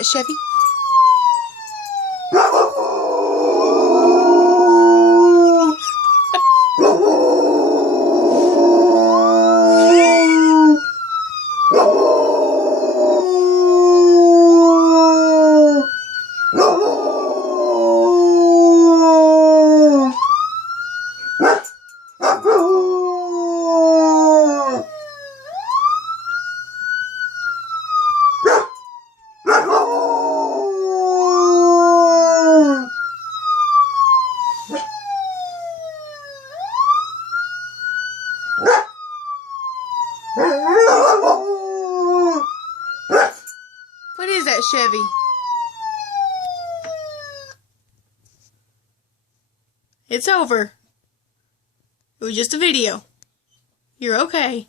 that, Chevy? What is that, Chevy? It's over. It was just a video. You're okay.